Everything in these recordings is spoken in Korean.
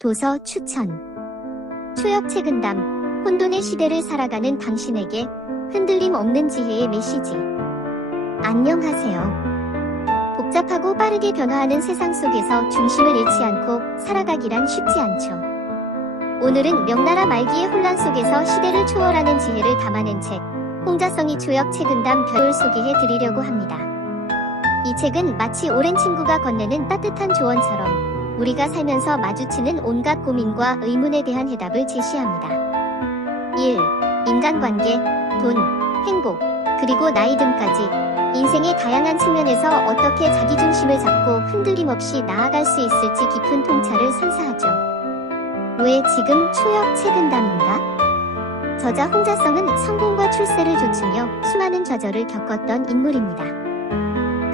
도서 추천 초역 책은담 혼돈의 시대를 살아가는 당신에게 흔들림 없는 지혜의 메시지 안녕하세요. 복잡하고 빠르게 변화하는 세상 속에서 중심을 잃지 않고 살아가기란 쉽지 않죠. 오늘은 명나라 말기의 혼란 속에서 시대를 초월하는 지혜를 담아낸 책 홍자성이 초역 책은담 별을 소개해 드리려고 합니다. 이 책은 마치 오랜 친구가 건네는 따뜻한 조언처럼 우리가 살면서 마주치는 온갖 고민과 의문에 대한 해답을 제시합니다. 1. 인간관계, 돈, 행복, 그리고 나이 등까지 인생의 다양한 측면에서 어떻게 자기중심을 잡고 흔들림 없이 나아갈 수 있을지 깊은 통찰을 선사하죠. 왜 지금 초역 책은담인가? 저자 홍자성은 성공과 출세를 좇으며 수많은 좌절을 겪었던 인물입니다.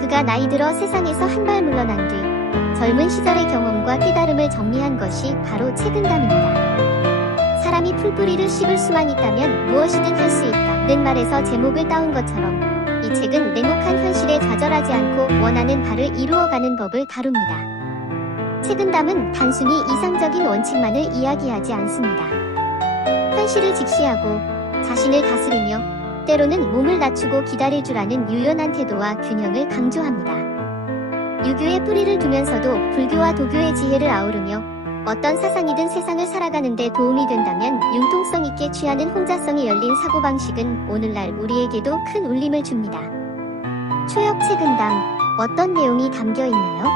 그가 나이 들어 세상에서 한 발 물러난 뒤 젊은 시절의 경험과 깨달음을 정리한 것이 바로 책은담입니다. 사람이 풀뿌리를 씹을 수만 있다면 무엇이든 할 수 있다는 말에서 제목을 따온 것처럼 이 책은 냉혹한 현실에 좌절하지 않고 원하는 바를 이루어가는 법을 다룹니다. 책은담은 단순히 이상적인 원칙만을 이야기하지 않습니다. 현실을 직시하고 자신을 다스리며 때로는 몸을 낮추고 기다릴 줄 아는 유연한 태도와 균형을 강조합니다. 유교의 뿌리를 두면서도 불교와 도교의 지혜를 아우르며 어떤 사상이든 세상을 살아가는데 도움이 된다면 융통성 있게 취하는 혼자성이 열린 사고방식은 오늘날 우리에게도 큰 울림을 줍니다. 초역 책은담, 어떤 내용이 담겨 있나요?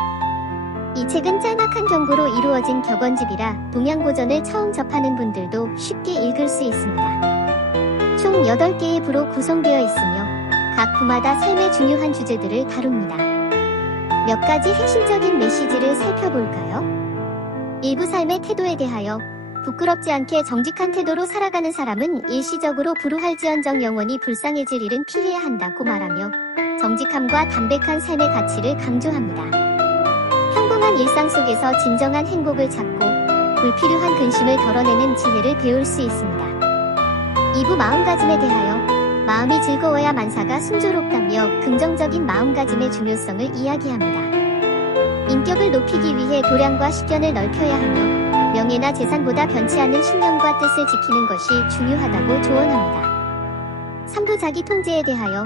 이 책은 짤막한 경고로 이루어진 격언집이라 동양고전을 처음 접하는 분들도 쉽게 읽을 수 있습니다. 총 8개의 부로 구성되어 있으며 각 부마다 삶의 중요한 주제들을 다룹니다. 몇 가지 핵심적인 메시지를 살펴볼까요? 일부 삶의 태도에 대하여 부끄럽지 않게 정직한 태도로 살아가는 사람은 일시적으로 불우할지언정 영원히 불쌍해질 일은 피해야 한다고 말하며 정직함과 담백한 삶의 가치를 강조합니다. 평범한 일상 속에서 진정한 행복을 찾고 불필요한 근심을 덜어내는 지혜를 배울 수 있습니다. 2부 마음가짐에 대하여 마음이 즐거워야 만사가 순조롭다며 긍정적인 마음가짐의 중요성을 이야기합니다. 인격을 높이기 위해 도량과 식견을 넓혀야 하며 명예나 재산보다 변치 않는 신념과 뜻을 지키는 것이 중요하다고 조언합니다. 3부 자기 통제에 대하여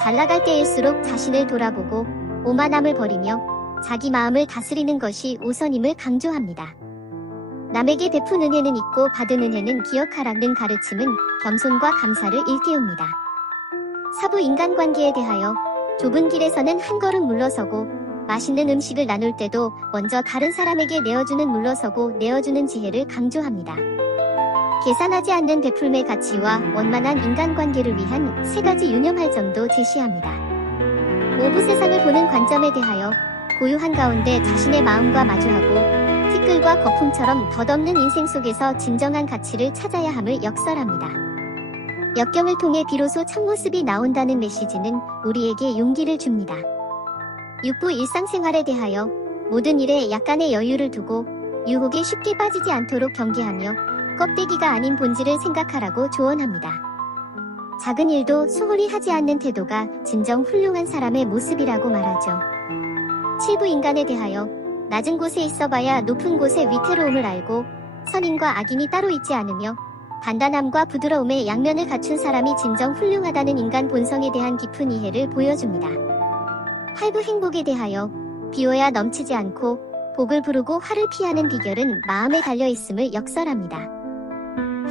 잘 나갈 때일수록 자신을 돌아보고 오만함을 버리며 자기 마음을 다스리는 것이 우선임을 강조합니다. 남에게 베푼 은혜는 있고 받은 은혜는 기억하라는 가르침은 겸손과 감사를 일깨웁니다. 사부 인간관계에 대하여 좁은 길에서는 한 걸음 물러서고 맛있는 음식을 나눌 때도 먼저 다른 사람에게 내어주는 물러서고 내어주는 지혜를 강조합니다. 계산하지 않는 베풀매 가치와 원만한 인간관계를 위한 세 가지 유념할 점도 제시합니다. 오부 세상을 보는 관점에 대하여 고요한 가운데 자신의 마음과 마주하고 티끌과 거품처럼 덧없는 인생 속에서 진정한 가치를 찾아야 함을 역설합니다. 역경을 통해 비로소 참모습이 나온다는 메시지는 우리에게 용기를 줍니다. 육부 일상생활에 대하여 모든 일에 약간의 여유를 두고 유혹에 쉽게 빠지지 않도록 경계하며 껍데기가 아닌 본질을 생각하라고 조언합니다. 작은 일도 소홀히 하지 않는 태도가 진정 훌륭한 사람의 모습이라고 말하죠. 칠부 인간에 대하여 낮은 곳에 있어봐야 높은 곳의 위태로움을 알고 선인과 악인이 따로 있지 않으며 단단함과 부드러움의 양면을 갖춘 사람이 진정 훌륭하다는 인간 본성에 대한 깊은 이해를 보여줍니다. 팔부 행복에 대하여 비워야 넘치지 않고 복을 부르고 화를 피하는 비결은 마음에 달려 있음을 역설합니다.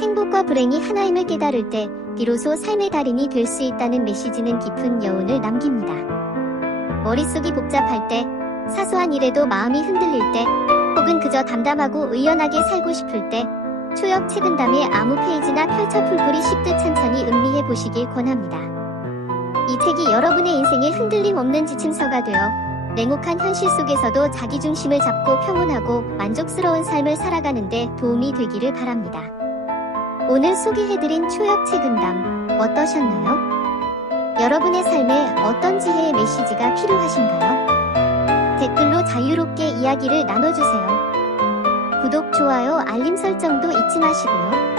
행복과 불행이 하나임을 깨달을 때 비로소 삶의 달인이 될 수 있다는 메시지는 깊은 여운을 남깁니다. 머릿속이 복잡할 때 사소한 일에도 마음이 흔들릴 때 혹은 그저 담담하고 의연하게 살고 싶을 때 초역 책은담의 아무 페이지나 펼쳐 풀뿌리 씹듯 찬찬히 음미해 보시길 권합니다. 이 책이 여러분의 인생에 흔들림 없는 지침서가 되어 냉혹한 현실 속에서도 자기 중심을 잡고 평온하고 만족스러운 삶을 살아가는데 도움이 되기를 바랍니다. 오늘 소개해드린 초역 책은담 어떠셨나요? 여러분의 삶에 어떤 지혜의 메시지가 필요하신가요? 댓글로 자유롭게 이야기를 나눠주세요. 구독, 좋아요, 알림 설정도 잊지 마시고요.